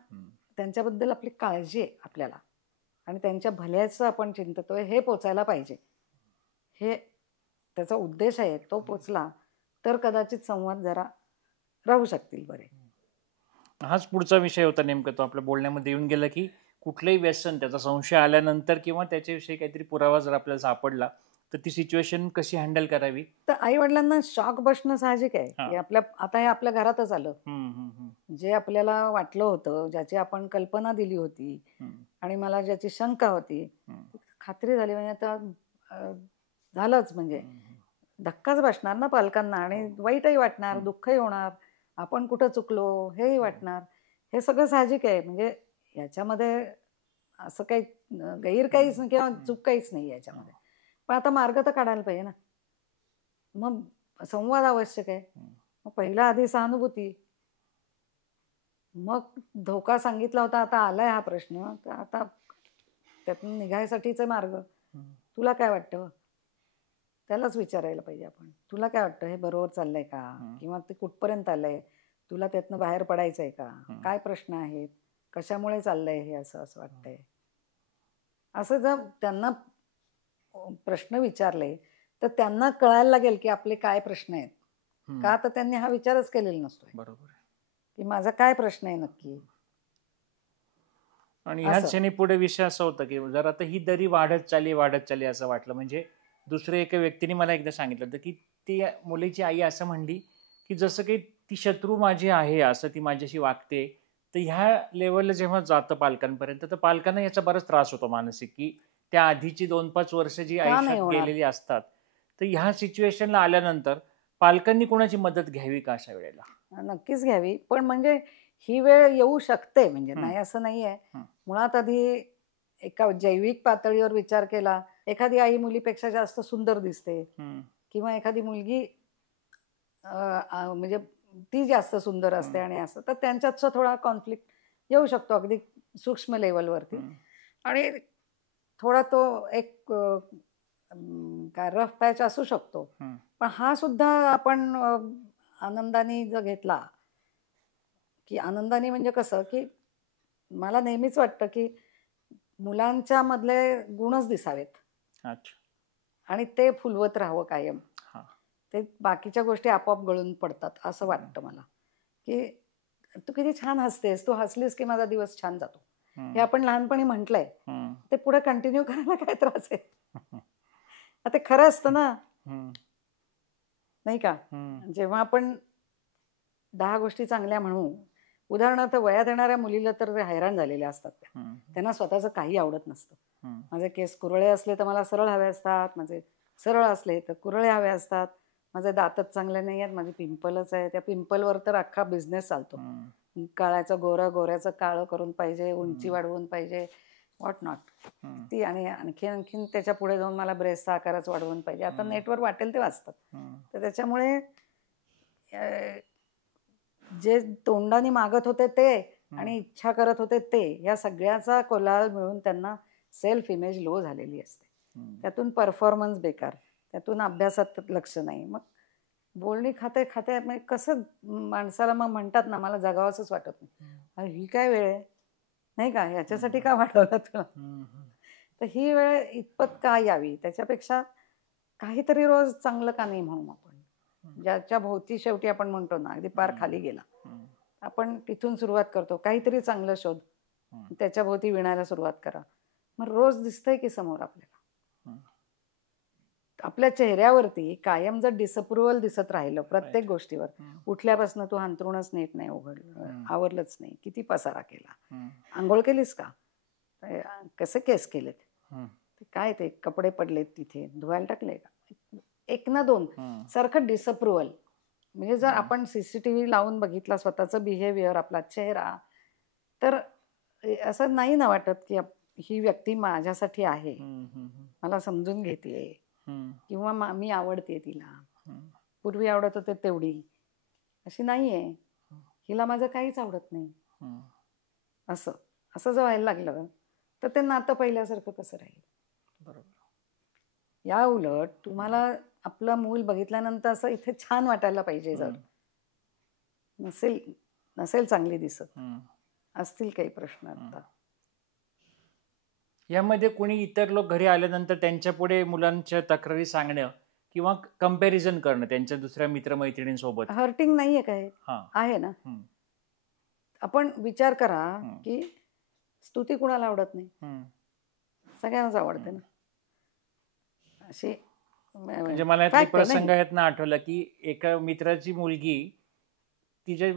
त्यांच्याबद्दल आपली काळजी आहे आपल्याला आणि त्यांच्या भल्याचं आपण चिंततोय हे पोचायला पाहिजे, हे त्याचा उद्देश आहे. तो पोचला तर कदाचित संवाद जरा राहू शकतील बरे. हाच पुढचा विषय होता नेमका, तो आपल्या बोलण्यामध्ये येऊन गेला की कुठलंही व्यसन, त्याचा संशय आल्यानंतर किंवा त्याच्याविषयी काहीतरी पुरावा जर आपल्याला सापडला तर ती सिच्युएशन कशी हँडल करावी. तर आई वडिलांना शॉक बसणं साहजिक आहे की आता हे आपल्या घरातच आलं. जे आपल्याला वाटलं होतं, ज्याची आपण कल्पना दिली होती आणि मला ज्याची शंका होती खात्री झाली. म्हणजे आता झालंच म्हणजे धक्काच बसणार ना पालकांना आणि वाईटही वाटणार, दुःखही होणार, आपण कुठं चुकलो हेही वाटणार. हे सगळं साहजिक आहे. म्हणजे याच्यामध्ये असं काही गैर काहीच नाही किंवा चूक काहीच नाही याच्यामध्ये. पण आता मार्ग तर काढायला पाहिजे ना. मग संवाद आवश्यक आहे. मग पहिला आधी सहानुभूती, मग धोका सांगितला होता, आता आलाय हा प्रश्न, तर आता त्यातून निघायसाठीचे मार्ग. तुला काय वाटतं? त्यालाच विचारायला पाहिजे आपण. तुला काय वाटतं, हे बरोबर चाललंय का? किंवा ते कुठपर्यंत आलंय? तुला त्यातनं बाहेर पडायचंय का? काय प्रश्न आहेत? कशामुळे चाललंय हे असं असं वाटतंय? असं जर त्यांना प्रश्न विचारले तर त्यांना कळायला लागेल की आपले काय प्रश्न आहेत. का तर त्यांनी हा विचारच केलेला नसतोय. बरोबर. की माझा काय प्रश्न आहे नक्की. आणि ह्याच क्षणी पुढे विषय असा होता की जर आता ही दरी वाढत चालली असं वाटलं. म्हणजे दुसऱ्या एका व्यक्तीने मला एकदा सांगितलं होतं की ती मुलीची आई असं म्हणली की जसं काही ती शत्रू माझी आहे असं ती माझ्याशी वागते. तर ह्या लेवलला जेव्हा जातं पालकांपर्यंत तर पालकांना याचा बराच त्रास होतो मानसिक, की त्या आधीची 2-5 वर्ष जी आयुष्यात गेलेली असतात तर ह्या सिच्युएशनला आल्यानंतर पालकांनी कोणाची मदत घ्यावी का अशा वेळेला? नक्कीच घ्यावी. पण म्हणजे ही वेळ येऊ शकते, म्हणजे नाही असं नाहीये. मुळात आधी एका जैविक पातळीवर विचार केला, एखादी आई मुलीपेक्षा जास्त सुंदर दिसते किंवा एखादी मुलगी म्हणजे ती जास्त सुंदर असते आणि असं, तर त्यांच्यातचा थोडा कॉन्फ्लिक्ट येऊ शकतो अगदी सूक्ष्म लेवलवरती. आणि थोडा तो एक काय रफ पॅच असू शकतो. पण हा सुद्धा आपण आनंदाने जर घेतला, की आनंदाने म्हणजे कसं, की मला नेहमीच वाटतं की मुलांच्या मधले गुणच दिसावेत आणि ते फुलवत राहावं कायम. ते बाकीच्या गोष्टी आपोआप गळून पडतात असं वाटतं मला. की तू किती छान हसतेस, तू हसलीस की माझा दिवस छान जातो, हे आपण लहानपणी म्हटलंय. ते पुढे कंटिन्यू करायला काय त्रास आहे? ते खरं असतं ना, नाही का? जेव्हा आपण 10 गोष्टी चांगल्या म्हणू, उदाहरणार्थ वयात येणाऱ्या मुलीला तर हैराण झालेल्या असतात. त्यांना स्वतःचं काही आवडत नसतं. माझे केस कुरळे असले तर मला सरळ हवे असतात, माझे सरळ असले तर कुरळे हवे असतात, माझे दातच चांगले नाही आहेत, माझी पिंपलच आहे, त्या पिंपलवर तर अख्खा बिझनेस चालतो. काळ्याचं गोरं, गोऱ्याचं काळं करून पाहिजे, उंची वाढवून पाहिजे, व्हॉट नॉट. ती आणि आणखीन त्याच्या पुढे जाऊन मला ब्रेसचा आकारच वाढवून पाहिजे. आता नेटवर वाटेल ते वाचतात. तर त्याच्यामुळे जे तोंडाने मागत होते ते आणि इच्छा करत होते ते, या सगळ्याचा कोलाहल मिळून त्यांना सेल्फ इमेज लो झालेली असते. त्यातून परफॉर्मन्स बेकार, त्यातून अभ्यासात लक्ष नाही. मग बोलणी खाते कसं माणसाला मग म्हणतात ना, मला जगावंच वाटत नाही. ही काय वेळ आहे, नाही का? याच्यासाठी का वाढवलं तुला? तर ही वेळ इतपत का यावी, त्याच्यापेक्षा काहीतरी रोज चांगलं का नाही म्हणून आपण, ज्याच्या भोवती शेवटी आपण म्हणतो ना, अगदी पार खाली गेला, आपण तिथून सुरुवात करतो. काहीतरी चांगलं शोध, त्याच्या भोवती विणायला सुरुवात करा. मग रोज दिसतंय की समोर आपल्याला, आपल्या चेहऱ्यावरती कायम जर डिसअप्रुव्हल दिसत राहिलं प्रत्येक गोष्टीवर, उठल्यापासून तू अंथरुणच नीट नाही आवरलंच नाही, किती पसारा केला, आंघोळ केलीस का, कसे केस केलेत, काय ते कपडे पडलेत तिथे धुवायला टाकले का, एक ना दोन सारखं डिसअप्रुव्हल. म्हणजे जर आपण सीसीटीव्ही लावून बघितला स्वतःचं बिहेवियर, आपला चेहरा, तर असं नाही ना वाटत की ही व्यक्ती माझ्यासाठी आहे, मला समजून घेते किंवा मी आवडते तिला, पूर्वी आवडत होते तेवढी, अशी नाहीये, हिला माझं काहीच आवडत नाही, असं असं जर व्हायला लागलं तर ते नातं पहिल्यासारखं कसं राहील? बरोबर. या उलट तुम्हाला आपलं मूल बघितल्यानंतर असं इथे छान वाटायला पाहिजे. जर नसेल चांगली दिसत, असतील काही प्रश्न आता यामध्ये कोणी इतर लोक घरी आल्यानंतर त्यांच्या पुढे मुलांच्या तक्रारी सांगणं किंवा कंपॅरिझन करणं त्यांच्या दुसऱ्या मित्रमैत्रिणींसोबत हर्टिंग नाहीये काय? आहे ना. आपण विचार करा की स्तुती कुणाला आवडत नाही, सगळ्यांनाच आवडते ना. अशी म्हणजे मला एक प्रसंग यातनं आठवला की एका मित्राची मुलगी तिच्या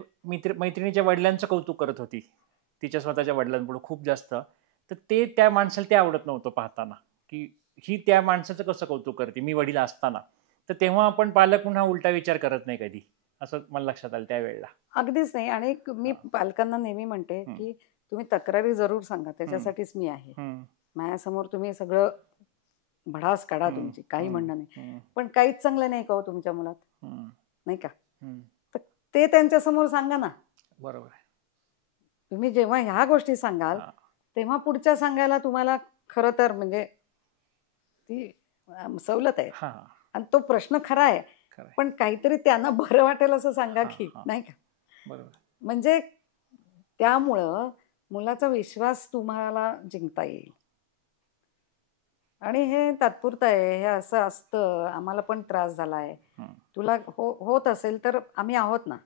मैत्रिणीच्या वडिलांचं कौतुक करत होती तिच्या स्वतःच्या वडिलांपुढे खूप जास्त. तर ते त्या माणसाला ते आवडत नव्हतं पाहताना, की ही त्या माणसाचं कसं कौतुक करते मी वडील असताना. तर तेव्हा आपण पालक पुन्हा उलटा विचार करत नाही कधी, असं मला लक्षात आलं त्यावेळेला. अगदीच नाही. आणि मी पालकांना नेहमी म्हणते की तुम्ही तक्रारी जरूर सांगा, त्याच्यासाठीच मी आहे. माझ्यासमोर तुम्ही सगळं भडास काढा तुमची, काही म्हणणं नाही, पण काहीच चांगलं नाही का हो तुमच्या मुलात, नाही का? तर ते त्यांच्या समोर सांगा ना. बरोबर आहे. तुम्ही जेव्हा ह्या गोष्टी सांगाल तेव्हा पुढच्या सांगायला तुम्हाला खरं तर म्हणजे ती सवलत आहे. आणि तो प्रश्न खरा आहे, पण काहीतरी त्यांना बरं वाटेल असं सांगा की, नाही का? बरोबर. म्हणजे त्यामुळं मुलाचा विश्वास तुम्हाला जिंकता येईल. आणि हे तात्पुरतं आहे, हे असं असतं, आम्हाला पण त्रास झालाय, तुला होत असेल तर आम्ही आहोत ना,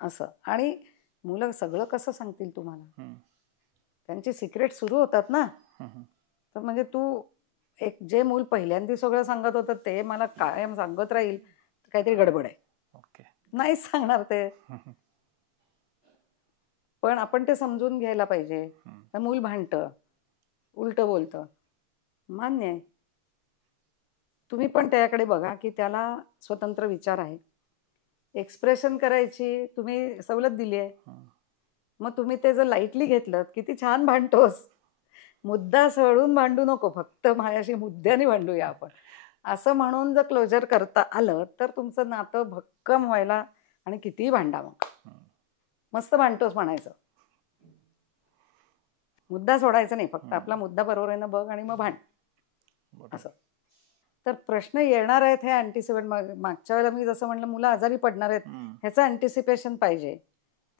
असं. आणि मुलं सगळं कसं सांगतील तुम्हाला? त्यांचे सिक्रेट सुरू होतात ना. तर म्हणजे तू एक जे मूल पहिल्यांदा सगळं सांगत होतं ते मला कायम सांगत राहील, काहीतरी गडबड आहे. नाहीच सांगणार ते. पण आपण ते समजून घ्यायला पाहिजे. मूल भांडतं, उलट बोलतं, मान्य आहे. तुम्ही पण त्याकडे बघा की त्याला स्वतंत्र विचार आहे, एक्सप्रेशन करायची तुम्ही सवलत दिली आहे. मग तुम्ही ते जर लाईटली घेतलं, किती छान भांडतोस, मुद्दा सोडून भांडू नको, फक्त माझ्याशी मुद्द्याने भांडूया आपण, असं म्हणून जर क्लोजर करता आलं तर तुमचं नातं भक्कम व्हायला. आणि कितीही भांडा, मग मस्त भांडतोस म्हणायचं, मुद्दा सोडायचा नाही, फक्त आपला मुद्दा बरोबर आहे ना बघ आणि मग भांड, असं. तर प्रश्न येणार आहेत हे अँटिसिपेट. मागच्या वेळेला मी जसं म्हणलं मुलं आजारी पडणार आहेत, ह्याचं अँटिसिपेशन पाहिजे,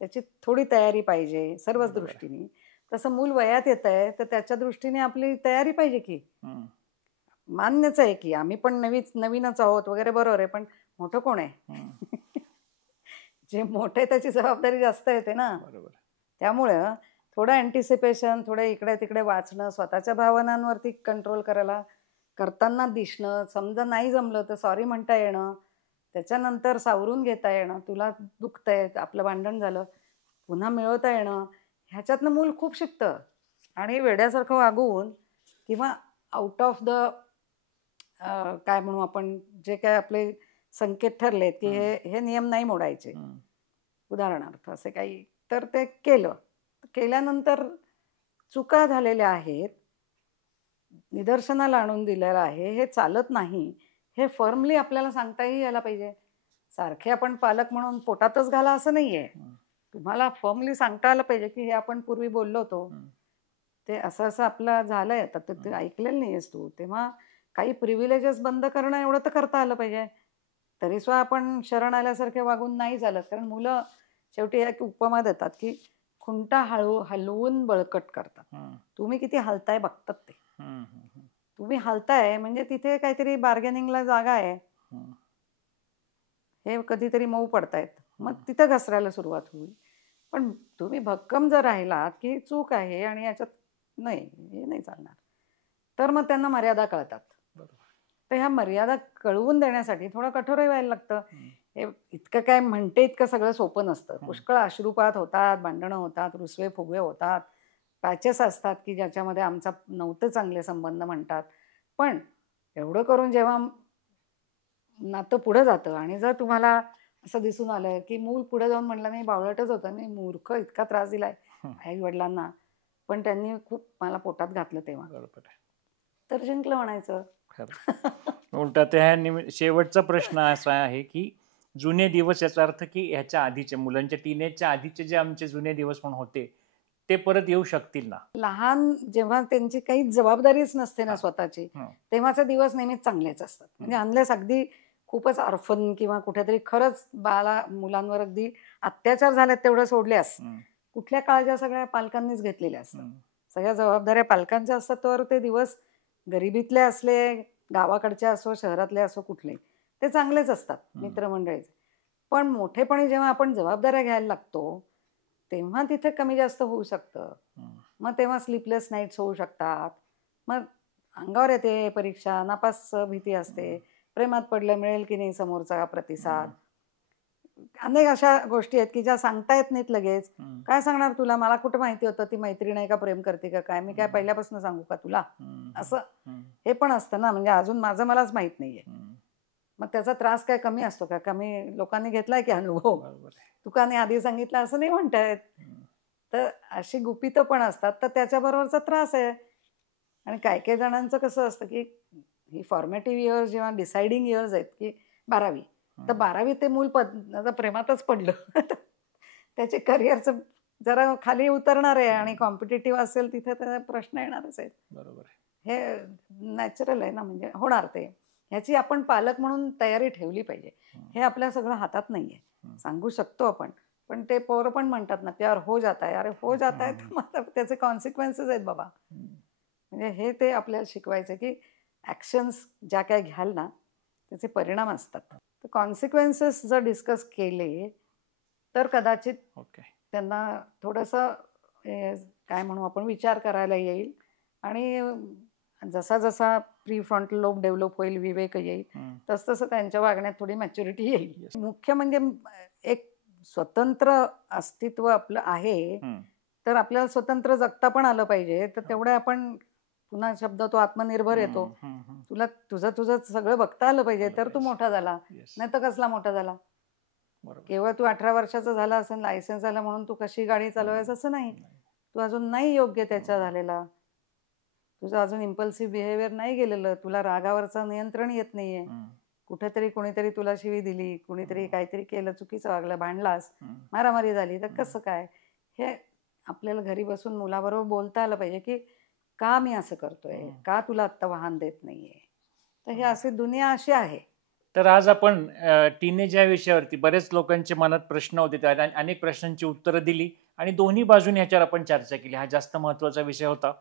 त्याची थोडी तयारी पाहिजे सर्वच दृष्टीने. तसं मूल वयात येत आहे तर त्याच्या दृष्टीने आपली तयारी पाहिजे की. मान्यच आहे की आम्ही पण नवीनच आहोत वगैरे, बरोबर आहे, पण मोठं कोण आहे? जे मोठे त्याची जबाबदारी जास्त येते ना. त्यामुळं थोडं अँटिसिपेशन, थोडं इकडे तिकडे वाचणं, स्वतःच्या भावनांवरती कंट्रोल करताना दिसणं, समजा नाही जमलं तर सॉरी म्हणता येणं, त्याच्यानंतर सावरून घेता येणं, तुला दुखतंय, आपलं भांडण झालं, पुन्हा मिळवता येणं, ह्याच्यातनं मूल खूप शिकतं. आणि वेड्यासारखं वागून किंवा आउट ऑफ द काय म्हणू आपण, जे काय आपले संकेत ठरलेत की हे नियम नाही मोडायचे, उदाहरणार्थ असे काही, तर ते केल्यानंतर चुका झालेल्या आहेत, निदर्शनाला आणून दिलेलं आहे, हे चालत नाही, हे फर्मली आपल्याला सांगताही यायला पाहिजे. सारखे आपण पालक म्हणून पोटातच घाला असं नाहीये, तुम्हाला फर्मली सांगता आलं पाहिजे की हे आपण पूर्वी बोललो होतो, ते असं असं आपलं झालंय, आता ते ऐकलेलं नाहीयेस तू, तेव्हा काही प्रिव्हिलेजेस बंद करणं एवढं तर करता आलं पाहिजे. तरी सुद्धा आपण शरण आल्यासारखे वागून नाही चालत, कारण मुलं शेवटी एक उपमा देतात की खुंटा हलवून बळकट करतात. तुम्ही किती हलताय बघतात ते. तुम्ही हलताय म्हणजे तिथे काहीतरी बार्गेनिंगला जागा आहे, हे कधीतरी मऊ पडतायत, मग तिथं घसरायला सुरुवात होईल. पण तुम्ही भक्कम जर राहिलात की चूक आहे आणि याच्यात नाही, हे नाही चालणार, तर मग त्यांना मर्यादा कळतात. तर ह्या मर्यादा कळवून देण्यासाठी थोडं कठोरही व्हायला लागतं. हे इतकं काय म्हणते इतकं सगळं सोपं नसतं. पुष्कळ अश्रुपात होतात, भांडणं होतात, रुसवे फुगवे होतात, पॅचेस असतात की ज्याच्यामध्ये आमचा नव्हते चांगले संबंध म्हणतात. पण एवढं करून जेव्हा नातं पुढं जातं आणि जर तुम्हाला असं दिसून आलं की मूल पुढे जाऊन म्हणलं नाही बावळटच होतं, मी मूर्ख, इतका त्रास दिलाय आई वडिलांना, पण त्यांनी खूप मला पोटात घातलं तेव्हा, तर जिंकलं म्हणायचं. उलटा त्या शेवटचा प्रश्न असा आहे की जुने दिवस, याचा अर्थ की ह्याच्या आधीचे मुलांच्या टीनेजच्या आधीचे जे आमचे जुने दिवस पण होते ते परत येऊ शकतील ना? लहान जेव्हा त्यांची काही जबाबदारीच नसते ना स्वतःची, तेव्हाचे दिवस नेहमीच चांगलेच असतात. म्हणजे अनलेस अगदी खूपच ऑर्फन किंवा कुठेतरी खरंच मुलांवर अगदी अत्याचार झालेत तेवढं सोडल्यास, कुठल्या काळज्या सगळ्या पालकांनीच घेतलेल्या असतात, सगळ्या जबाबदाऱ्या पालकांच्या असतात. तर ते दिवस गरिबीतले असले, गावाकडचे असो, शहरातले असो, कुठले ते चांगलेच असतात मित्रमंडळीचे. पण मोठेपणी जेव्हा आपण जबाबदाऱ्या घ्यायला लागतो तेव्हा तिथे कमी जास्त होऊ शकतं. मग तेव्हा स्लीपलेस नाईट्स होऊ शकतात, मग अंगावर येते परीक्षा, नापास भीती असते, प्रेमात पडलं मिळेल की नाही समोरचा प्रतिसाद, अनेक अशा गोष्टी आहेत की ज्या सांगता येत नाहीत लगेच. काय सांगणार तुला, मला कुठं माहिती होतं ती मैत्रीण आहे का प्रेम करते का काय, मी काय पहिल्यापासून सांगू का तुला, असं हे पण असतं ना. म्हणजे अजून माझं मलाच माहित नाहीये, मग त्याचा त्रास काय कमी असतो का, कमी लोकांनी घेतलाय की अनुभव, तुका नाही आधी सांगितलं असं नाही म्हणतायत. तर अशी गुपितं पण असतात, तर त्याच्याबरोबरचा त्रास आहे. आणि काही काही जणांचं कसं असतं की ही फॉर्मेटिव्ह इयर्स जेव्हा डिसाइडिंग इयर्स आहेत की 12वी, तर 12वी ते मूल प्रेमातच पडलं त्याचे करिअरचं जरा खाली उतरणार आहे आणि कॉम्पिटेटिव्ह असेल तिथे त्याचा प्रश्न येणारच आहेत. बरोबर. हे नॅचरल आहे ना, म्हणजे होणार ते. ह्याची आपण पालक म्हणून तयारी ठेवली पाहिजे. हे आपल्या सगळं हातात नाहीये, सांगू शकतो आपण, पण ते पोरं पण म्हणतात ना प्यार हो जाता है, अरे हो जाता है तर मग त्याचे कॉन्सिक्वेन्सेस आहेत बाबा. म्हणजे हे ते आपल्याला शिकवायचं की ॲक्शन्स ज्या काय घ्याल ना त्याचे परिणाम असतात. तर कॉन्सिक्वेन्सेस जर डिस्कस केले तर कदाचित त्यांना थोडंसं काय म्हणू आपण विचार करायला येईल. आणि जसा जसा प्री फ्रंटल लोब डेव्हलप होईल, विवेक येईल, तसं त्यांच्या वागण्यात थोडी मॅच्युरिटी येईल. मुख्य म्हणजे एक स्वतंत्र अस्तित्व आपलं आहे, तर आपल्याला स्वतंत्र जगता पण आलं पाहिजे. तर तेवढं आपण, पुन्हा शब्द तो आत्मनिर्भर येतो, तुला तुझं सगळं बघता आलं पाहिजे तर तू मोठा झाला, नाही तर कसला मोठा झाला. केवळ तू 18 वर्षाचा झाला असेल, लायसन्स झाला म्हणून तू कशी गाडी चालवायचं असं नाही. तू अजून नाही योग्य त्याच्या झालेला, तुझं अजून इम्पल्सिव्ह बिहेवियर नाही गेलेलं, तुला रागावरचं नियंत्रण येत नाहीये, कुठेतरी कोणीतरी तुला शिवी दिली, कुणीतरी काहीतरी केलं, चुकीचं वागलं, भांडलास, मारामारी झाली, तर कसं काय. हे आपल्याला घरी बसून मुलाबरोबर बोलता आलं पाहिजे की का मी असं करतोय, का तुला आत्ता वाहन देत नाहीये. तर हे अशी दुनिया अशी आहे. तर आज आपण टीनेज या विषयावरती बरेच लोकांचे मनात प्रश्न होते, त्या अनेक प्रश्नांची उत्तरं दिली आणि दोन्ही बाजूने ह्याच्यावर आपण चर्चा केली. हा जास्त महत्त्वाचा विषय होता.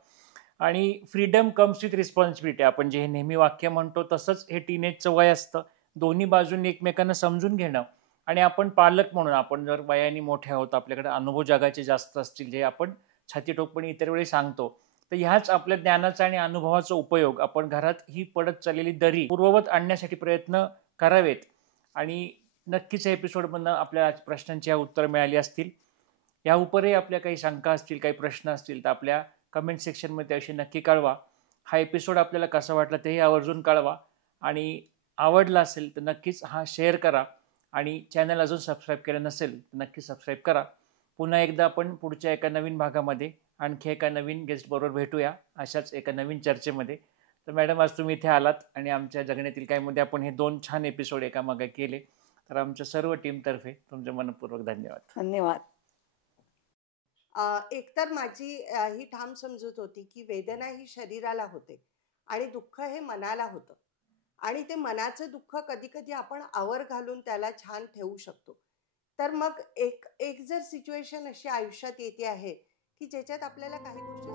आणि फ्रीडम कम्स विथ रिस्पॉन्सिबिलिटी, आपण जे हे नेहमी वाक्य म्हणतो तसंच हे टीनेजचं वय असतं. दोन्ही बाजूंनी एकमेकांना समजून घेणं, आणि आपण पालक म्हणून आपण जर वयाने मोठे आहोत, आपल्याकडे अनुभव जगाचे जास्त असतील, जे आपण छातीठोकपणे इतर वेळी सांगतो, तर ह्याच आपल्या ज्ञानाचा आणि अनुभवाचा उपयोग आपण घरात ही पडत चाललेली दरी पूर्ववत आणण्यासाठी प्रयत्न करावेत. आणि नक्कीच या एपिसोडमधनं आपल्या प्रश्नांची उत्तर मिळाली असतील. या उपरही आपल्या काही शंका असतील, काही प्रश्न असतील, तर आपल्या कमेंट सेक्शनमध्ये अशी नक्की कळवा. हा एपिसोड आपल्याला कसा वाटला तेही आवर्जून कळवा, आणि आवडला असेल तर नक्कीच हा शेअर करा, आणि चॅनल अजून सबस्क्राईब केलं नसेल तर नक्की सबस्क्राईब करा. पुन्हा एकदा आपण पुढच्या एका नवीन भागामध्ये आणखी एका नवीन गेस्ट बरोबर भेटूया, अशाच एका नवीन चर्चेमध्ये. तर मॅडम, आज तुम्ही इथे आलात आणि आमच्या जगण्यातील काही मध्ये आपण हे 2 छान एपिसोड एकामागे केले, तर आमच्या सर्व टीमतर्फे तुमचे मनपूर्वक धन्यवाद. धन्यवाद. एकतर माझी ही ठाम समजूत होती की वेदना ही शरीराला होते आणि दुःख हे मनाला होतं, आणि ते मनाचं दुःख कधी कधी आपण आवर घालून त्याला छान ठेवू शकतो. तर मग एक जर सिच्युएशन अशी आयुष्यात येते आहे की ज्याच्यात आपल्याला काही गोष्टी